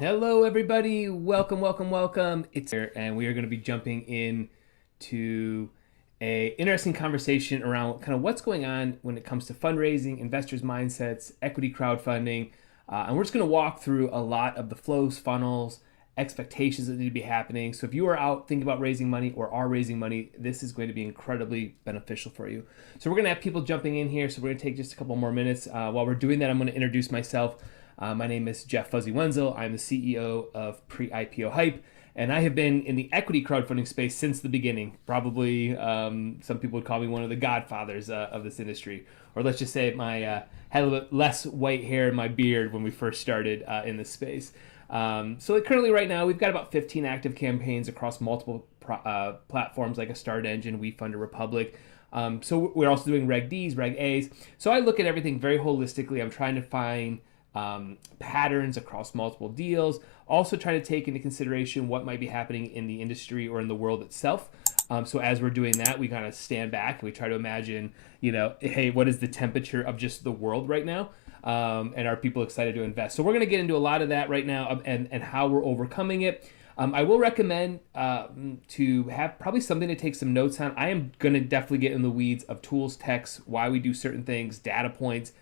Hello, everybody. Welcome, welcome, welcome. It's here, and we are going to be jumping in to a interesting conversation around kind of what's going on when it comes to fundraising, investors' mindsets, equity crowdfunding, and we're just going to walk through a lot of the flows, funnels, expectations that need to be happening. So if you are out thinking about raising money or are raising money, this is going to be incredibly beneficial for you. So we're going to have people jumping in here. So we're going to take just a couple more minutes. While we're doing that, I'm going to introduce myself. My name is Jeff Fuzzy Wenzel. I'm the CEO of Pre-IPO Hype, and I have been in the equity crowdfunding space since the beginning. Probably some people would call me one of the godfathers of this industry, or let's just say I had a little bit less white hair in my beard when we first started in this space. So currently right now we've got about 15 active campaigns across multiple platforms like a Start Engine, WeFund, Republic. So we're also doing Reg Ds, Reg As. So I look at everything very holistically. I'm trying to find patterns across multiple deals. Also trying to take into consideration what might be happening in the industry or in the world itself. So as we're doing that, we kind of stand back and we try to imagine, hey, what is the temperature of just the world right now? And are people excited to invest? So we're going to get into a lot of that right now and how we're overcoming it. I will recommend to have probably something to take some notes on. I am going to definitely get in the weeds of tools, techs, why we do certain things, data points.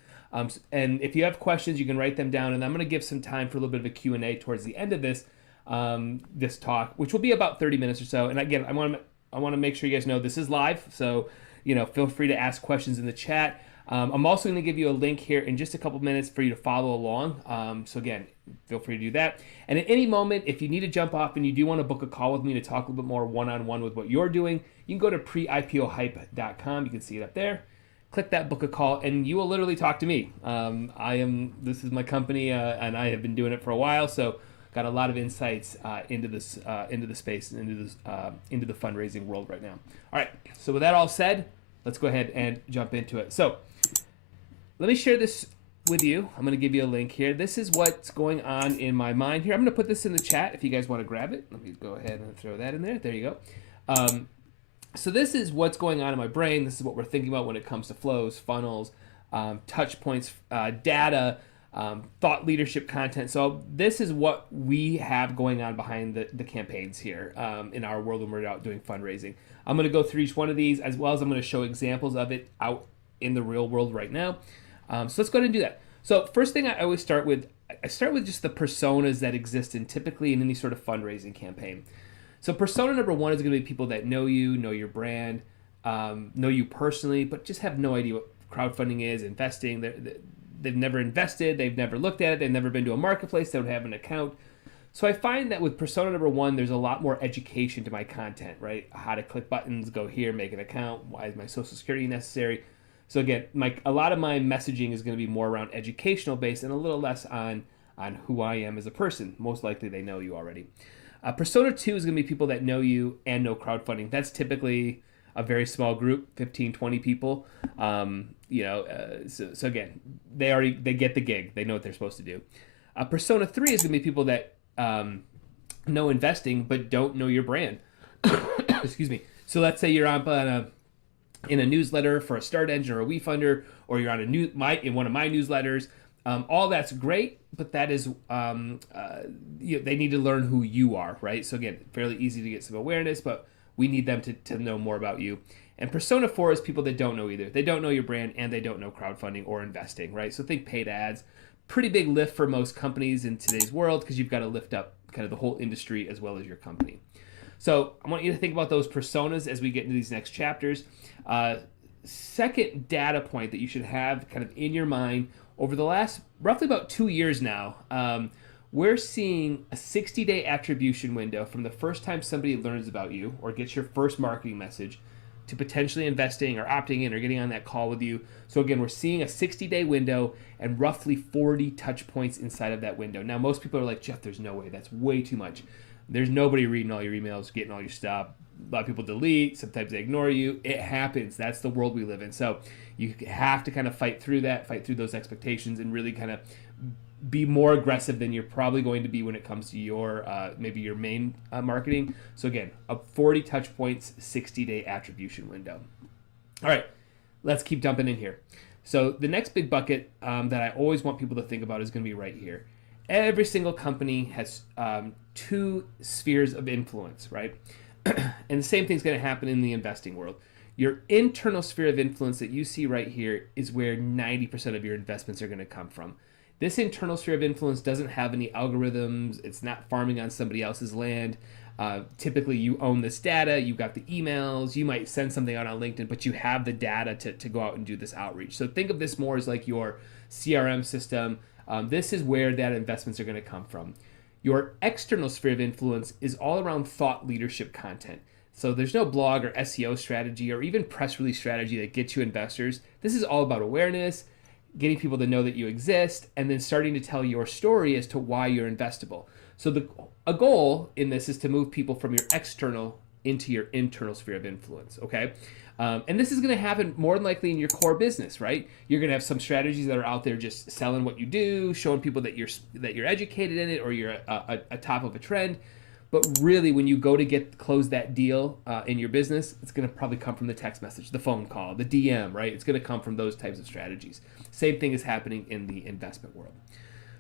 And if you have questions, you can write them down. And I'm going to give some time for a little bit of a Q&A towards the end of this talk, which will be about 30 minutes or so. And again, I want to make sure you guys know this is live. So, feel free to ask questions in the chat. I'm also going to give you a link here in just a couple minutes for you to follow along. So again, feel free to do that. And at any moment, if you need to jump off and you do want to book a call with me to talk a little bit more one-on-one with what you're doing, you can go to pre-ipohype.com. You can see it up there. Click that book a call and you will literally talk to me. This is my company and I have been doing it for a while. So got a lot of insights into the space and into the fundraising world right now. All right. So with that all said, let's go ahead and jump into it. So let me share this with you. I'm going to give you a link here. This is what's going on in my mind here. I'm going to put this in the chat if you guys want to grab it. Let me go ahead and throw that in there. There you go. So this is what's going on in my brain. This is what we're thinking about when it comes to flows, funnels, touch points, data, thought leadership content. So this is what we have going on behind the campaigns here in our world when we're out doing fundraising. I'm going to go through each one of these as well as I'm going to show examples of it out in the real world right now. So let's go ahead and do that. So first thing I always start with, just the personas that exist typically in any sort of fundraising campaign. So persona number one is going to be people that know you, know your brand, know you personally, but just have no idea what crowdfunding is, investing. They've never invested, they've never looked at it, they've never been to a marketplace, they don't have an account. So I find that with persona number one, there's a lot more education to my content, right? How to click buttons, go here, make an account, why is my social security necessary? So again, a lot of my messaging is going to be more around educational based and a little less on who I am as a person. Most likely they know you already. Persona 2 is going to be people that know you and know crowdfunding. That's typically a very small group, 15, 20 people. So again, they get the gig. They know what they're supposed to do. Persona 3 is going to be people that know investing but don't know your brand. Excuse me. So let's say you're in a newsletter for a Start Engine or a WeFunder, or you're on in one of my newsletters. All that's great, but that is they need to learn who you are, right? So again, fairly easy to get some awareness, but we need them to know more about you. And persona 4 is people that don't know either. They don't know your brand and they don't know crowdfunding or investing, right? So think paid ads. Pretty big lift for most companies in today's world because you've got to lift up kind of the whole industry as well as your company. So I want you to think about those personas as we get into these next chapters. Second data point that you should have kind of in your mind over the last roughly about 2 years now, we're seeing a 60-day attribution window from the first time somebody learns about you or gets your first marketing message to potentially investing or opting in or getting on that call with you. So again, we're seeing a 60-day window and roughly 40 touch points inside of that window. Now, most people are like, Jeff, there's no way. That's way too much. There's nobody reading all your emails, getting all your stuff. A lot of people delete. Sometimes they ignore you. It happens. That's the world we live in. So you have to kind of fight through those expectations, and really kind of be more aggressive than you're probably going to be when it comes to your maybe your main marketing. So again, a 40 touch points, 60-day attribution window. All right, let's keep dumping in here. So the next big bucket that I always want people to think about is going to be right here. every single company has two spheres of influence, right? And the same thing's going to happen in the investing world. Your internal sphere of influence that you see right here is where 90% of your investments are going to come from. This internal sphere of influence doesn't have any algorithms. It's not farming on somebody else's land. Typically, you own this data. You got the emails. You might send something out on LinkedIn, but you have the data to go out and do this outreach. So think of this more as like your CRM system. This is where that investments are going to come from. Your external sphere of influence is all around thought leadership content. So there's no blog or SEO strategy or even press release strategy that gets you investors. This is all about awareness, getting people to know that you exist, and then starting to tell your story as to why you're investable. So a goal in this is to move people from your external into your internal sphere of influence, okay? And this is going to happen more than likely in your core business, right? You're going to have some strategies that are out there just selling what you do, showing people that you're educated in it, or you're a top of a trend. But really, when you go to close that deal in your business, it's going to probably come from the text message, the phone call, the DM, right? It's going to come from those types of strategies. Same thing is happening in the investment world.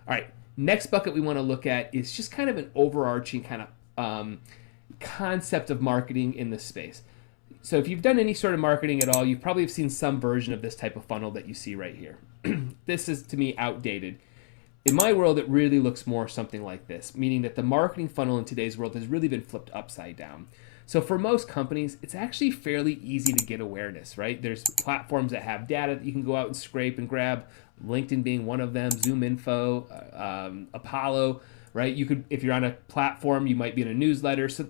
All right, next bucket we want to look at is just kind of an overarching kind of concept of marketing in this space. So if you've done any sort of marketing at all, you've probably seen some version of this type of funnel that you see right here. This is, to me, outdated. In my world, it really looks more something like this, meaning that the marketing funnel in today's world has really been flipped upside down. So for most companies, it's actually fairly easy to get awareness, right? There's platforms that have data that you can go out and scrape and grab, LinkedIn being one of them, ZoomInfo, Apollo, right? You could, if you're on a platform, you might be in a newsletter. So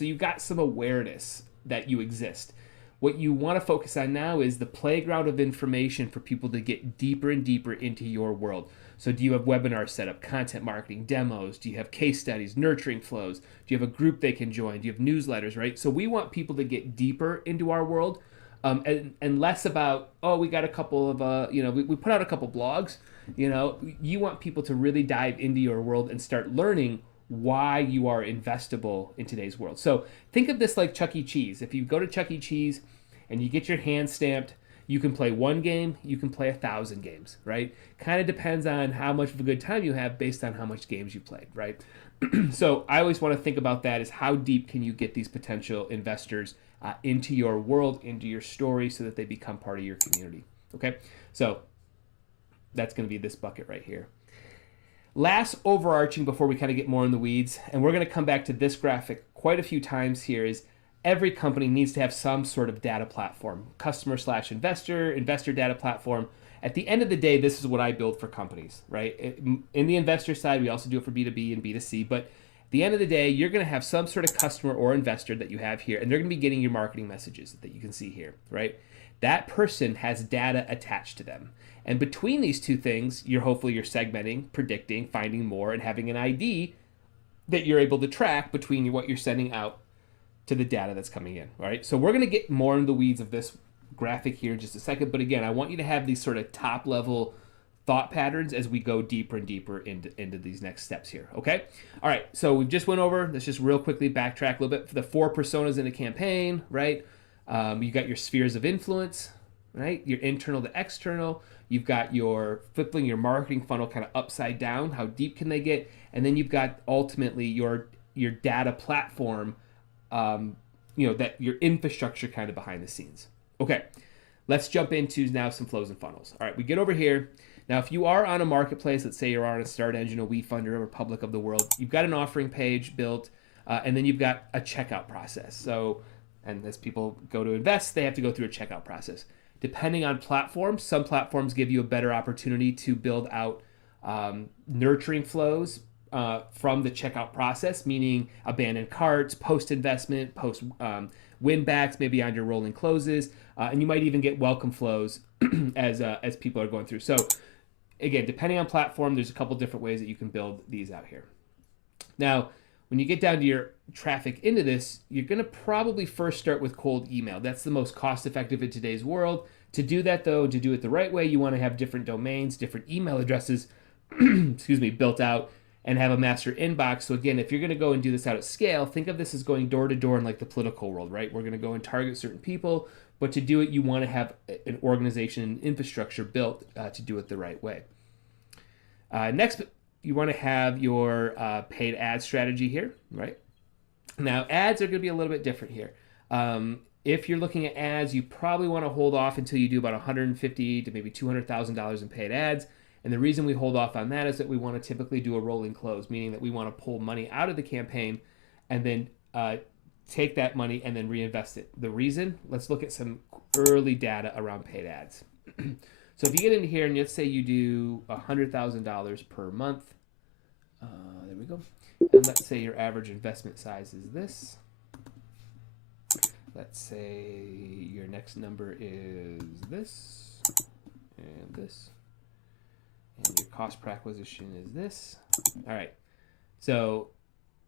you've got some awareness that you exist. What you want to focus on now is the playground of information for people to get deeper and deeper into your world. So do you have webinars set up, content marketing, demos? Do you have case studies, nurturing flows? Do you have a group they can join? Do you have newsletters, right? So we want people to get deeper into our world and less about, we got a couple of, we put out a couple blogs. You want people to really dive into your world and start learning why you are investable in today's world. So think of this like Chuck E. Cheese. If you go to Chuck E. Cheese and you get your hand stamped, you can play one game, you can play 1,000 games, right? Kind of depends on how much of a good time you have based on how much games you played, right? So I always want to think about that as how deep can you get these potential investors into your world, into your story, so that they become part of your community, okay? So that's going to be this bucket right here. Last overarching before we kind of get more in the weeds, and we're going to come back to this graphic quite a few times here, is every company needs to have some sort of data platform, customer/investor, investor data platform. At the end of the day, this is what I build for companies, right? In the investor side, we also do it for B2B and B2C, but at the end of the day, you're going to have some sort of customer or investor that you have here, and they're going to be getting your marketing messages that you can see here, right? That person has data attached to them. And between these two things, you're segmenting, predicting, finding more, and having an ID that you're able to track between what you're sending out to the data that's coming in, right? So we're going to get more in the weeds of this graphic here in just a second. But again, I want you to have these sort of top level thought patterns as we go deeper and deeper into these next steps here, okay? All right, so we just went over, let's just real quickly backtrack a little bit for the 4 personas in a campaign, right? You got your spheres of influence, right? Your internal to external. You've got your flipping your marketing funnel kind of upside down. How deep can they get? And then you've got ultimately your data platform, that your infrastructure kind of behind the scenes. Okay, let's jump into now some flows and funnels. All right, we get over here. Now, if you are on a marketplace, let's say you're on a Start Engine, a WeFunder, or Republic of the world, you've got an offering page built, and then you've got a checkout process. So, and as people go to invest, they have to go through a checkout process. Depending on platforms, some platforms give you a better opportunity to build out nurturing flows from the checkout process, meaning abandoned carts, post-investment, post-win-backs, maybe on your rolling closes, and you might even get welcome flows as people are going through. So again, depending on platform, there's a couple different ways that you can build these out here. Now, when you get down to your traffic into this, you're going to probably first start with cold email. That's the most cost-effective in today's world. To do that, though, to do it the right way, you want to have different domains, different email addresses, built out, and have a master inbox. So again, if you're going to go and do this out at scale, think of this as going door to door in like the political world, right? We're going to go and target certain people, but to do it, you want to have an organization and infrastructure built to do it the right way. Next you want to have your paid ad strategy here, right? Now, ads are going to be a little bit different here. If you're looking at ads, you probably want to hold off until you do about $150,000 to maybe $200,000 in paid ads. And the reason we hold off on that is that we want to typically do a rolling close, meaning that we want to pull money out of the campaign and then take that money and then reinvest it. The reason, let's look at some early data around paid ads. So if you get into here and let's say you do $100,000 per month, there we go. And let's say your average investment size is this. Let's say your next number is this and this. And your cost per acquisition is this. All right. So,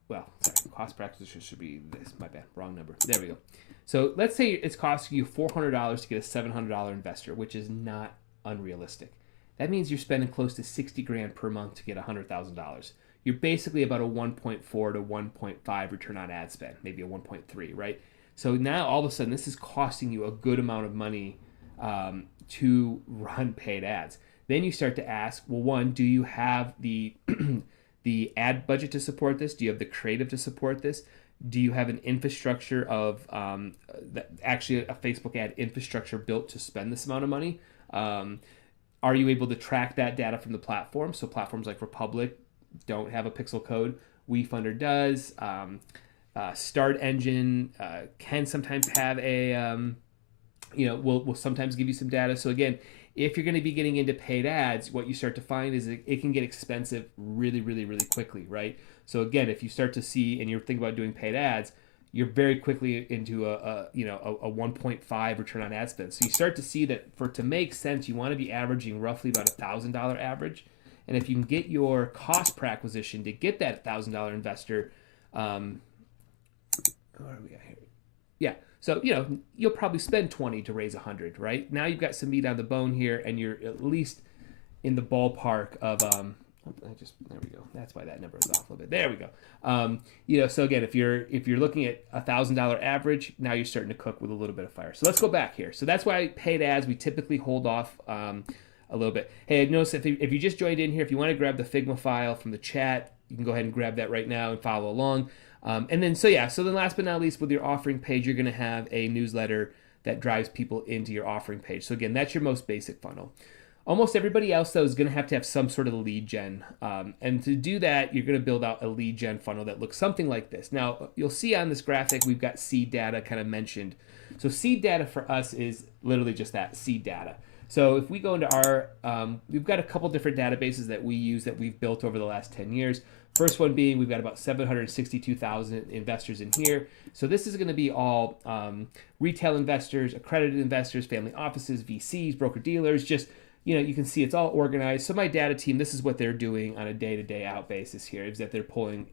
well, sorry, cost per acquisition should be this. My bad, wrong number. There we go. So let's say it's costing you $400 to get a $700 investor, which is not unrealistic. That means you're spending close to 60 grand per month to get $100,000. You're basically about a 1.4 to 1.5 return on ad spend, maybe a 1.3, right? So now all of a sudden this is costing you a good amount of money to run paid ads. Then you start to ask, well, one, do you have the the ad budget to support this? Do you have the creative to support this? Do you have an infrastructure of actually a Facebook ad infrastructure built to spend this amount of money? Are you able to track that data from the platform? So platforms like Republic don't have a pixel code. WeFunder does. Start Engine can sometimes have a, will sometimes give you some data. So again, if you're going to be getting into paid ads, what you start to find is it can get expensive really, really, really quickly, right? So again, if you start to see and you're thinking about doing paid ads, you're very quickly into a 1.5 return on ad spend. So you start to see that for it to make sense, you want to be averaging roughly about $1,000 average. And if you can get your cost per acquisition to get that $1,000 investor, what are we at here? Yeah. So, you'll probably spend 20 to raise 100, right? Now you've got some meat on the bone here, and you're at least in the ballpark of, there we go. That's why that number is off a little bit. There we go. So again, if you're looking at $1,000 average, now you're starting to cook with a little bit of fire. So let's go back here. So that's why paid ads, we typically hold off a little bit. Hey, notice if you just joined in here, if you want to grab the Figma file from the chat, you can go ahead and grab that right now and follow along. And then, so then last but not least, with your offering page, you're going to have a newsletter that drives people into your offering page. So again, that's your most basic funnel. Almost everybody else, though, is going to have some sort of lead gen. And to do that, you're going to build out a lead gen funnel that looks something like this. Now, you'll see on this graphic, we've got seed data kind of mentioned. So seed data for us is literally just that, seed data. So if we go into our, we've got a couple different databases that we use that we've built over the last 10 years. First one being, we've got about 762,000 investors in here. So this is going to be all retail investors, accredited investors, family offices, VCs, broker-dealers, just, you can see it's all organized. So my data team, this is what they're doing on a day-to-day out basis here, is that they're pulling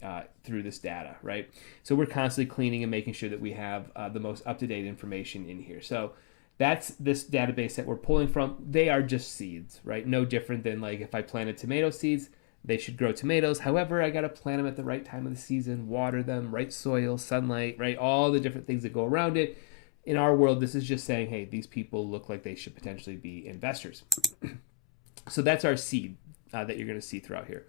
through this data, right? So we're constantly cleaning and making sure that we have the most up-to-date information in here. So that's this database that we're pulling from. They are just seeds, right? No different than like if I planted tomato seeds, they should grow tomatoes. However, I got to plant them at the right time of the season, water them, right soil, sunlight, right? All the different things that go around it. In our world, this is just saying, hey, these people look like they should potentially be investors. So that's our seed that you're going to see throughout here.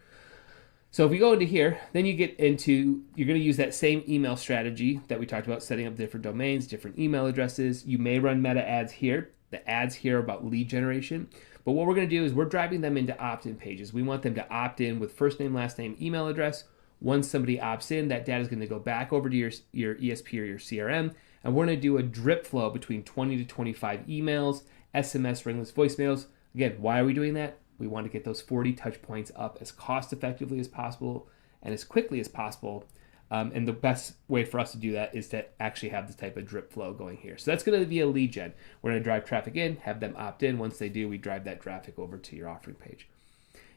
So if we go into here, then you're going to use that same email strategy that we talked about, setting up different domains, different email addresses. You may run meta ads here. The ads here are about lead generation. But what we're going to do is we're driving them into opt-in pages. We want them to opt in with first name, last name, email address. Once somebody opts in, that data is going to go back over to your ESP or your CRM. And we're going to do a drip flow between 20 to 25 emails, SMS, ringless voicemails. Again, why are we doing that? We want to get those 40 touch points up as cost effectively as possible and as quickly as possible. And the best way for us to do that is to actually have this type of drip flow going here. So that's going to be a lead gen. We're going to drive traffic in, have them opt in. Once they do, we drive that traffic over to your offering page.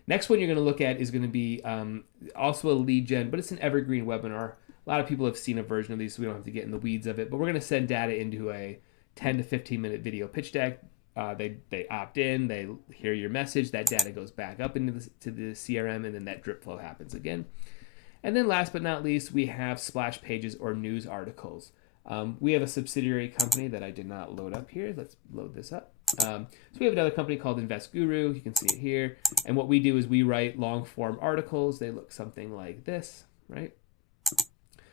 Next one you're going to look at is going to be also a lead gen, but it's an evergreen webinar. A lot of people have seen a version of these, so we don't have to get in the weeds of it. But we're going to send data into a 10 to 15 minute video pitch deck. They opt in, they hear your message, that data goes back up into the CRM, and then that drip flow happens again. And then last but not least, we have splash pages or news articles. We have a subsidiary company that I did not load up here. Let's load this up. So we have another company called Invest Guru. You can see it here. And what we do is we write long form articles. They look something like this, right?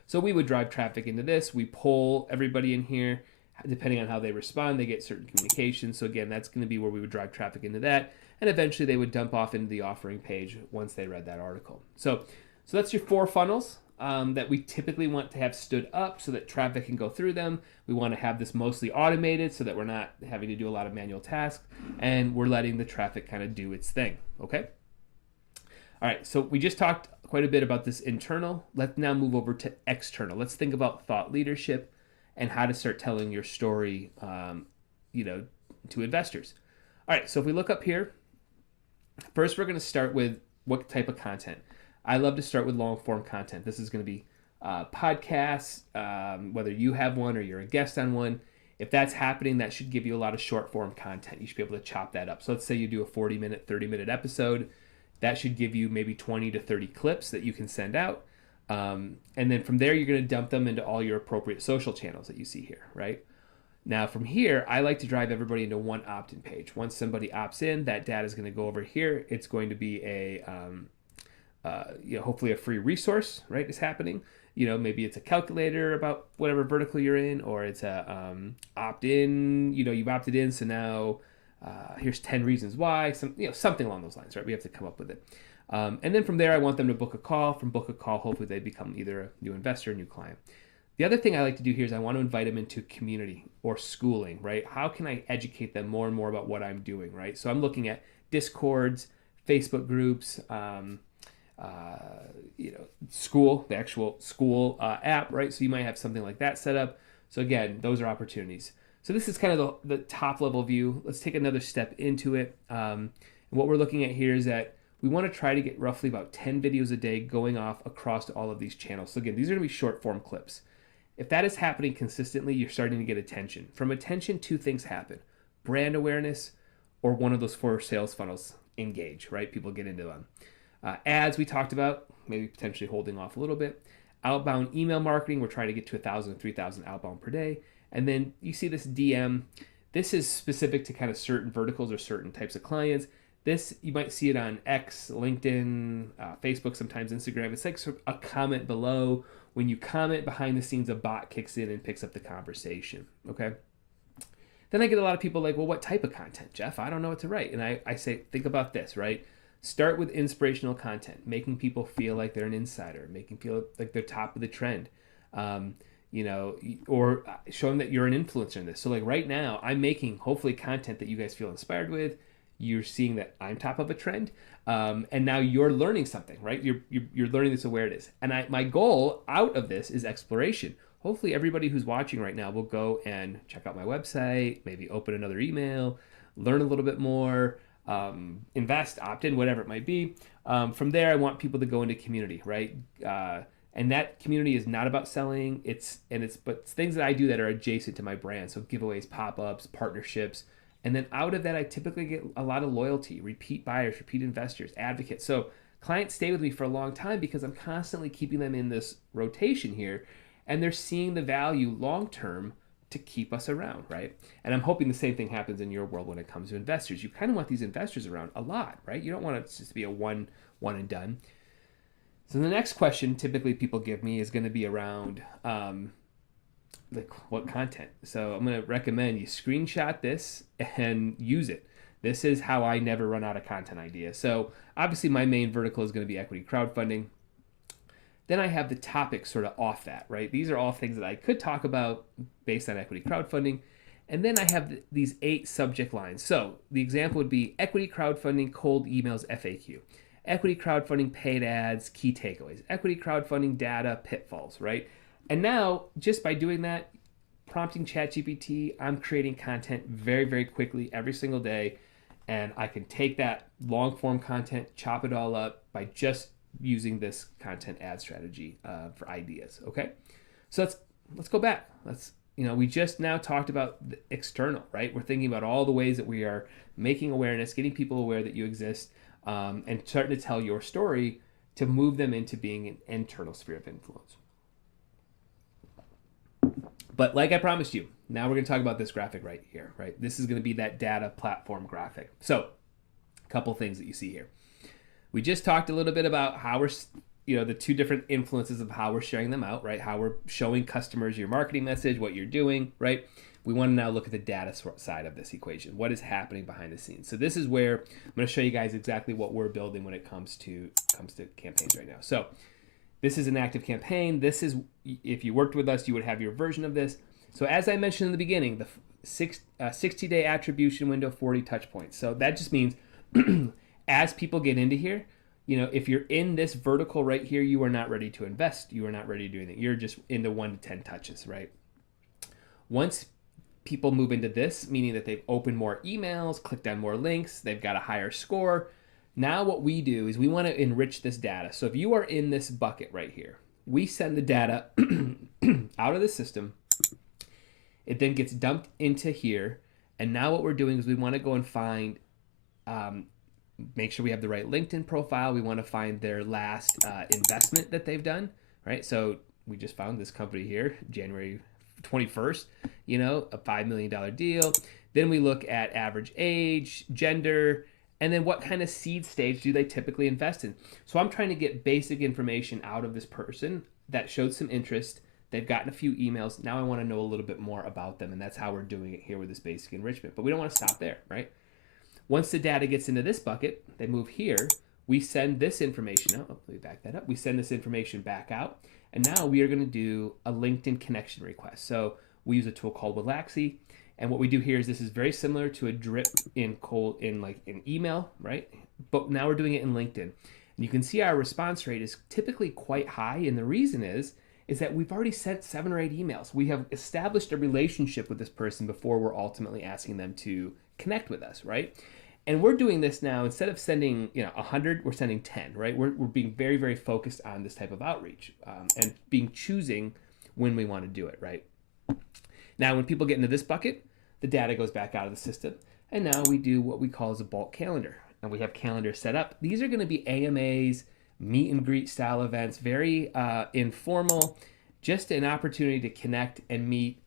So we would drive traffic into this. We poll everybody in here. Depending on how they respond, they get certain communications. So again, that's going to be where we would drive traffic into that. And eventually they would dump off into the offering page once they read that article. So that's your 4 funnels that we typically want to have stood up so that traffic can go through them. We want to have this mostly automated so that we're not having to do a lot of manual tasks, and we're letting the traffic kind of do its thing, okay? All right, so we just talked quite a bit about this internal. Let's now move over to external. Let's think about thought leadership and how to start telling your story, to investors. All right, so if we look up here, first we're going to start with what type of content. I love to start with long form content. This is going to be podcasts, whether you have one or you're a guest on one. If that's happening, that should give you a lot of short form content. You should be able to chop that up. So let's say you do a 40-minute, 30-minute episode. That should give you maybe 20 to 30 clips that you can send out. And then from there, you're going to dump them into all your appropriate social channels that you see here, right? Now from here, I like to drive everybody into one opt-in page. Once somebody opts in, that data is going to go over here. It's going to be hopefully a free resource, right, is happening. Maybe it's a calculator about whatever vertical you're in, or it's a opt-in, you've opted in, so now here's 10 reasons why, something along those lines, right? We have to come up with it. And then from there, I want them to book a call. From book a call, hopefully they become either a new investor or a new client. The other thing I like to do here is I want to invite them into community or schooling, right? How can I educate them more and more about what I'm doing, right? So I'm looking at Discords, Facebook groups, school, the actual school app, right? So you might have something like that set up. So again, those are opportunities. So this is kind of the top level view. Let's take another step into it. And what we're looking at here is that we want to try to get roughly about 10 videos a day going off across all of these channels. So again, these are going to be short form clips. If that is happening consistently, you're starting to get attention. From attention, 2 things happen: brand awareness, or one of those 4 sales funnels engage, right? People get into them. Ads we talked about, maybe potentially holding off a little bit. Outbound email marketing, we're trying to get to 1,000, 3,000 outbound per day. And then you see this DM. This is specific to kind of certain verticals or certain types of clients. This, you might see it on X, LinkedIn, Facebook, sometimes Instagram. It's like sort of a comment below. When you comment behind the scenes, a bot kicks in and picks up the conversation, okay? Then I get a lot of people like, well, what type of content, Jeff? I don't know what to write. And I say, think about this, right? Start with inspirational content, making people feel like they're an insider, making feel like they're top of the trend, or show them that you're an influencer in this. So like right now, I'm making hopefully content that you guys feel inspired with. You're seeing that I'm top of a trend, and now you're learning something, right? You're learning this awareness. And my goal out of this is exploration. Hopefully everybody who's watching right now will go and check out my website, maybe open another email, learn a little bit more, invest, opt in, whatever it might be. From there, I want people to go into community, right? And that community is not about selling. It's things that I do that are adjacent to my brand. So giveaways, pop-ups, partnerships. And then out of that, I typically get a lot of loyalty, repeat buyers, repeat investors, advocates. So clients stay with me for a long time because I'm constantly keeping them in this rotation here, and they're seeing the value long-term to keep us around, right? And I'm hoping the same thing happens in your world when it comes to investors. You kind of want these investors around a lot, right? You don't want it to just be a one and done. So the next question typically people give me is going to be around like what content. So I'm going to recommend you screenshot this and use it. This is how I never run out of content ideas. So obviously my main vertical is going to be equity crowdfunding. Then I have the topics sort of off that, right? These are all things that I could talk about based on equity crowdfunding. And then I have these 8 subject lines. So the example would be equity crowdfunding, cold emails, FAQ. Equity crowdfunding, paid ads, key takeaways. Equity crowdfunding, data, pitfalls, right? And now, just by doing that, prompting ChatGPT, I'm creating content very, very quickly every single day. And I can take that long form content, chop it all up by just using this content ad strategy for ideas, okay? So let's go back. We just now talked about the external, right? We're thinking about all the ways that we are making awareness, getting people aware that you exist, and starting to tell your story to move them into being an internal sphere of influence. But like I promised you, now we're going to talk about this graphic right here, right? This is going to be that data platform graphic. So a couple things that you see here. We just talked a little bit about how we're, the two different influences of how we're sharing them out, right? How we're showing customers your marketing message, what you're doing, right? We want to now look at the data side of this equation. What is happening behind the scenes? So this is where I'm going to show you guys exactly what we're building when it comes to campaigns right now. So this is an active campaign. This is, if you worked with us, you would have your version of this. So as I mentioned in the beginning, the 60-day attribution window, 40 touch points. So that just means as people get into here, if you're in this vertical right here, you are not ready to invest. You are not ready to do anything. You're just into 1 to 10 touches, right? Once people move into this, meaning that they've opened more emails, clicked on more links, they've got a higher score. Now what we do is we want to enrich this data. So if you are in this bucket right here, we send the data out of the system. It then gets dumped into here. And now what we're doing is we want to go and find, make sure we have the right LinkedIn profile. We want to find their last investment that they've done, right? So we just found this company here, January 21st, a $5 million deal. Then we look at average age, gender, and then what kind of seed stage do they typically invest in? So I'm trying to get basic information out of this person that showed some interest. They've gotten a few emails. Now I want to know a little bit more about them, and that's how we're doing it here with this basic enrichment. But we don't want to stop there, right? Once the data gets into this bucket, they move here. We send this information out. Let me back that up. We send this information back out. And now we are going to do a LinkedIn connection request. So we use a tool called Waxy. And what we do here is this is very similar to a drip in email, right? But now we're doing it in LinkedIn. And you can see our response rate is typically quite high. And the reason is that we've already sent 7 or 8 emails. We have established a relationship with this person before we're ultimately asking them to connect with us, right? And we're doing this now, instead of sending 100, we're sending 10, right? We're being very, very focused on this type of outreach and choosing when we want to do it, right? Now, when people get into this bucket, the data goes back out of the system. And now we do what we call as a bulk calendar. And we have calendars set up. These are going to be AMAs, meet and greet style events, very informal, just an opportunity to connect and meet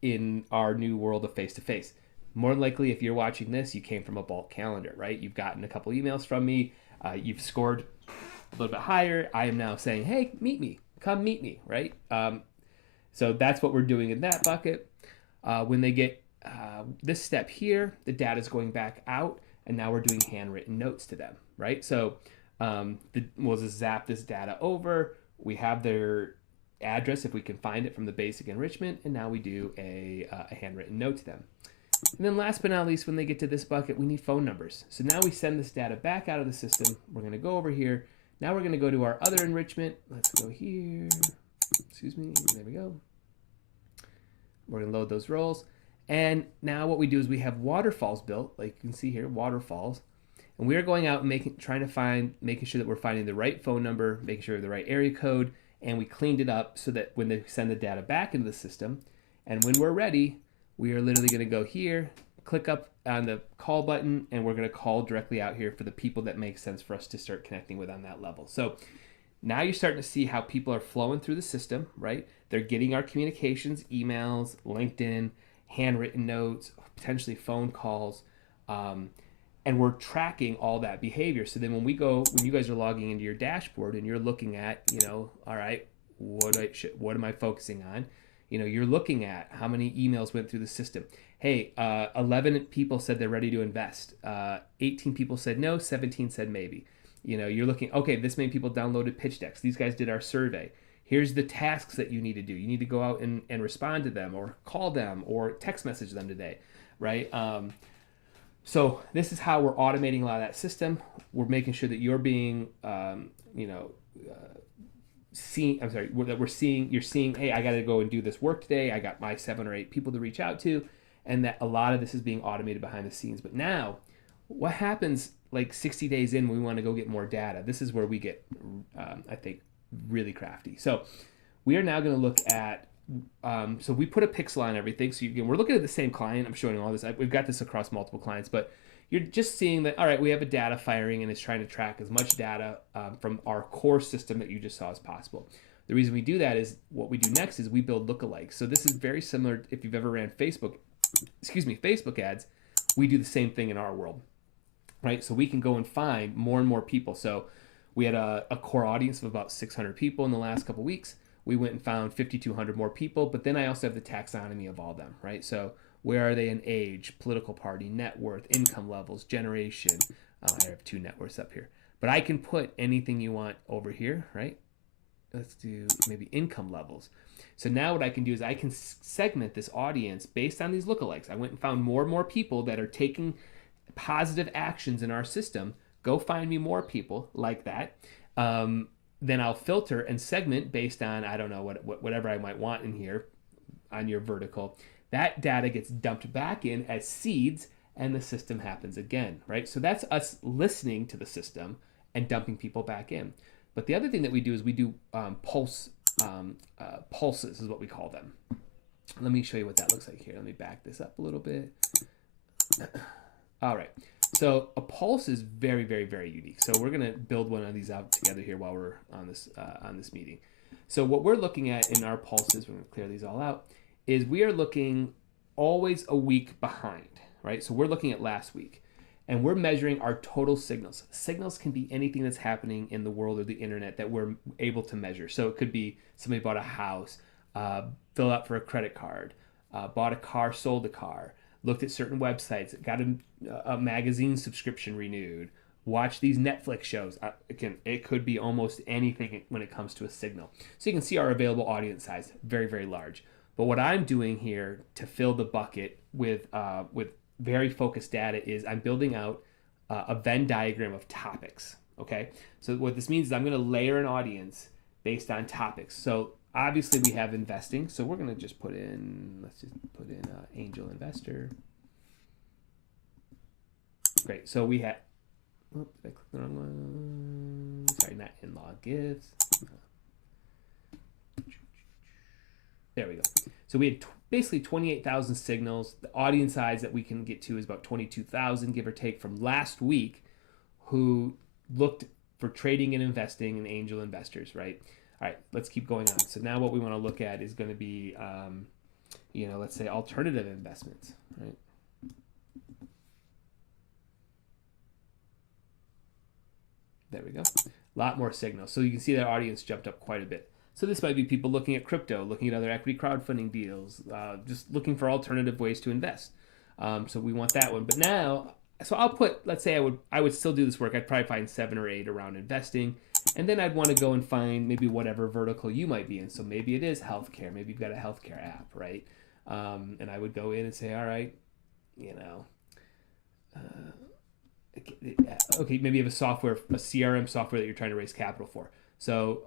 in our new world of face-to-face. More than likely, if you're watching this, you came from a bulk calendar, right? You've gotten a couple emails from me. You've scored a little bit higher. I am now saying, hey, meet me. Come meet me, right? So that's what we're doing in that bucket. When they get this step here, the data is going back out, and now we're doing handwritten notes to them, right? So we'll just zap this data over. We have their address if we can find it from the basic enrichment, and now we do a handwritten note to them. And then last but not least, when they get to this bucket, we need phone numbers. So now we send this data back out of the system. We're going to go over here. Now we're going to go to our other enrichment. Let's go here. Excuse me. There we go. We're going to load those roles. And now what we do is we have waterfalls built, like you can see here, waterfalls. And we are going out and making sure that we're finding the right phone number, making sure we have the right area code, and we cleaned it up so that when they send the data back into the system, and when we're ready, we are literally going to go here, click up on the call button, and we're going to call directly out here for the people that make sense for us to start connecting with on that level. So now you're starting to see how people are flowing through the system, right? They're getting our communications, emails, LinkedIn, handwritten notes, potentially phone calls, and we're tracking all that behavior. So then when you guys are logging into your dashboard and you're looking at, all right, what am I focusing on? You're looking at how many emails went through the system. Hey, 11 people said they're ready to invest. 18 people said no, 17 said maybe. You're looking, okay, this many people downloaded pitch decks. These guys did our survey. Here's the tasks that you need to do. You need to go out and respond to them or call them or text message them today, right? So this is how we're automating a lot of that system. We're making sure that you're being, you're seeing, hey, I got to go and do this work today. I got my 7 or 8 people to reach out to, and that a lot of this is being automated behind the scenes. But now, what happens like 60 days in when we want to go get more data? This is where we get, I think, really crafty. So we are now going to look at, so we put a pixel on everything. So again, we're looking at the same client. I'm showing all this. We've got this across multiple clients, but you're just seeing that, all right, we have a data firing and it's trying to track as much data from our core system that you just saw as possible. The reason we do that is what we do next is we build lookalikes. So this is very similar if you've ever ran Facebook ads. We do the same thing in our world, right? So we can go and find more and more people. So we had a core audience of about 600 people in the last couple of weeks. We went and found 5,200 more people, but then I also have the taxonomy of all of them, right? So where are they in age, political party, net worth, income levels, generation. I have 2 net worths up here. But I can put anything you want over here, right? Let's do maybe income levels. So now what I can do is I can segment this audience based on these lookalikes. I went and found more and more people that are taking positive actions in our system. Go find me more people like that. Then I'll filter and segment based on, I don't know, whatever I might want in here on your vertical. That data gets dumped back in as seeds, and the system happens again, right? So that's us listening to the system and dumping people back in. But the other thing that we do is we do pulses is what we call them. Let me show you what that looks like here. Let me back this up a little bit. All right. So a pulse is very, very, very unique. So we're going to build one of these out together here while we're on this meeting. So what we're looking at in our pulses, we're going to clear these all out, is we are looking always a week behind, right? So we're looking at last week, and we're measuring our total signals. Signals can be anything that's happening in the world or the internet that we're able to measure. So it could be somebody bought a house, filled out for a credit card, bought a car, sold a car, looked at certain websites, got a magazine subscription renewed, watched these Netflix shows. It could be almost anything when it comes to a signal. So you can see our available audience size, very, very large. But what I'm doing here to fill the bucket with very focused data is I'm building out a Venn diagram of topics, okay? So what this means is I'm going to layer an audience based on topics. So obviously we have investing, so we're going to just let's just put in angel investor. Great, so we have, did I click the wrong one? Sorry, not in-law gifts. There we go. So we had basically 28,000 signals. The audience size that we can get to is about 22,000, give or take, from last week, who looked for trading and investing in angel investors, right? All right, let's keep going on. So now what we want to look at is going to be, let's say alternative investments, right? There we go. A lot more signals. So you can see that audience jumped up quite a bit. So this might be people looking at crypto, looking at other equity crowdfunding deals, just looking for alternative ways to invest. So we want that one. But now, so I'll put, let's say I would still do this work. I'd probably find 7 or 8 around investing. And then I'd want to go and find maybe whatever vertical you might be in. So maybe it is healthcare. Maybe you've got a healthcare app, right? And I would go in and say, all right, okay, maybe you have a CRM software that you're trying to raise capital for. So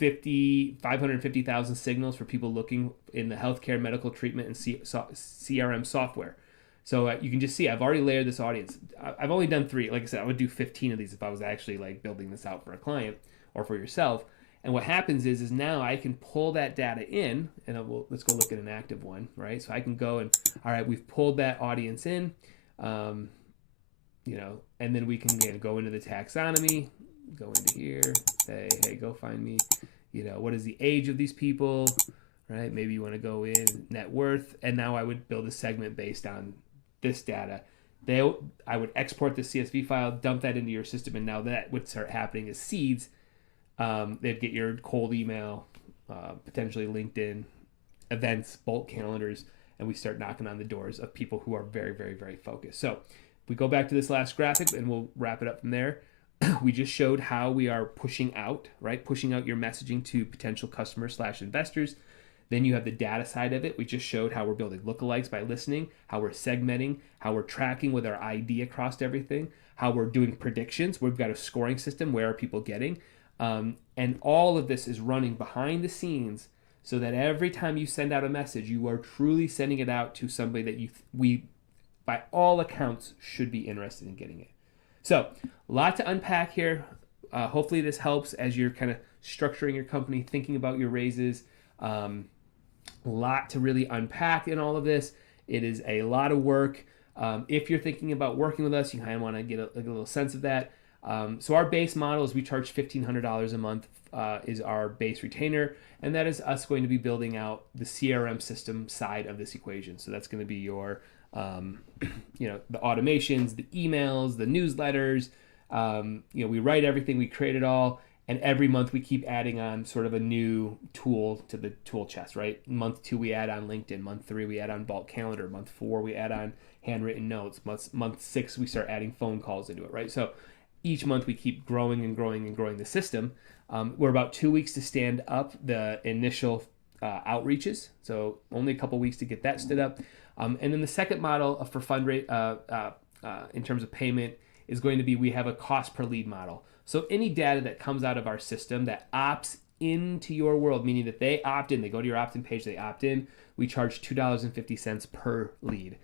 550,000 signals for people looking in the healthcare, medical treatment, and CRM software. So you can just see I've already layered this audience. I've only done 3. Like I said, I would do 15 of these if I was actually like building this out for a client or for yourself. And what happens is now I can pull that data in, and let's go look at an active one, right? So I can go and, all right, we've pulled that audience in, and then we can go into the taxonomy, go into here, say, hey, go find me, what is the age of these people, right? Maybe you want to go in net worth, and now I would build a segment based on this data. I would export the CSV file, dump that into your system, and now that would start happening as seeds. They'd get your cold email, potentially LinkedIn, events, bulk calendars, and we start knocking on the doors of people who are very, very, very focused. So if we go back to this last graphic, and we'll wrap it up from there. We just showed how we are pushing out, right? Pushing out your messaging to potential customers / investors. Then you have the data side of it. We just showed how we're building lookalikes by listening, how we're segmenting, how we're tracking with our ID across everything, how we're doing predictions. We've got a scoring system. Where are people getting? And all of this is running behind the scenes so that every time you send out a message, you are truly sending it out to somebody that we, by all accounts, should be interested in getting it. So a lot to unpack here. Hopefully this helps as you're kind of structuring your company, thinking about your raises. A lot to really unpack in all of this. It is a lot of work. If you're thinking about working with us, you kind of want to get a little sense of that. So our base model is we charge $1,500 a month is our base retainer, and that is us going to be building out the CRM system side of this equation. So that's going to be your, the automations, the emails, the newsletters. We write everything, we create it all, and every month we keep adding on sort of a new tool to the tool chest, right? Month 2 we add on LinkedIn, month 3 we add on bulk calendar, month 4 we add on handwritten notes, month 6 we start adding phone calls into it, right? So each month we keep growing and growing and growing the system. We're about 2 weeks to stand up the initial outreaches, so only a couple weeks to get that stood up. And then the second model for in terms of payment is going to be, we have a cost per lead model. So any data that comes out of our system that opts into your world, meaning that they opt in, they go to your opt-in page, they opt in, we charge $2.50 per lead.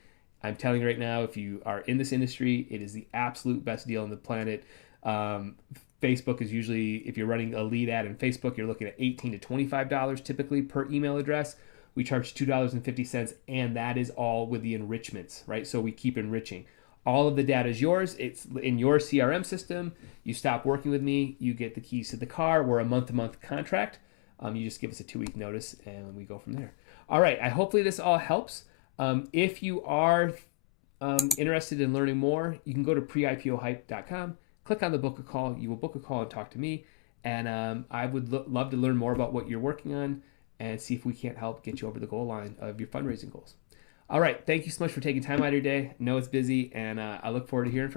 I'm telling you right now, if you are in this industry, it is the absolute best deal on the planet. Facebook is usually, if you're running a lead ad in Facebook, you're looking at $18 to $25 typically per email address. We charge $2.50, and that is all with the enrichments, right? So we keep enriching. All of the data is yours. It's in your CRM system. You stop working with me, you get the keys to the car. We're a month-to-month contract. You just give us a 2-week notice, and we go from there. All right, hopefully this all helps. If you are interested in learning more, you can go to pre-IPOhype.com, click on the book a call. You will book a call and talk to me, and I would love to learn more about what you're working on and see if we can't help get you over the goal line of your fundraising goals. All right, thank you so much for taking time out of your day. I know it's busy, and I look forward to hearing from you.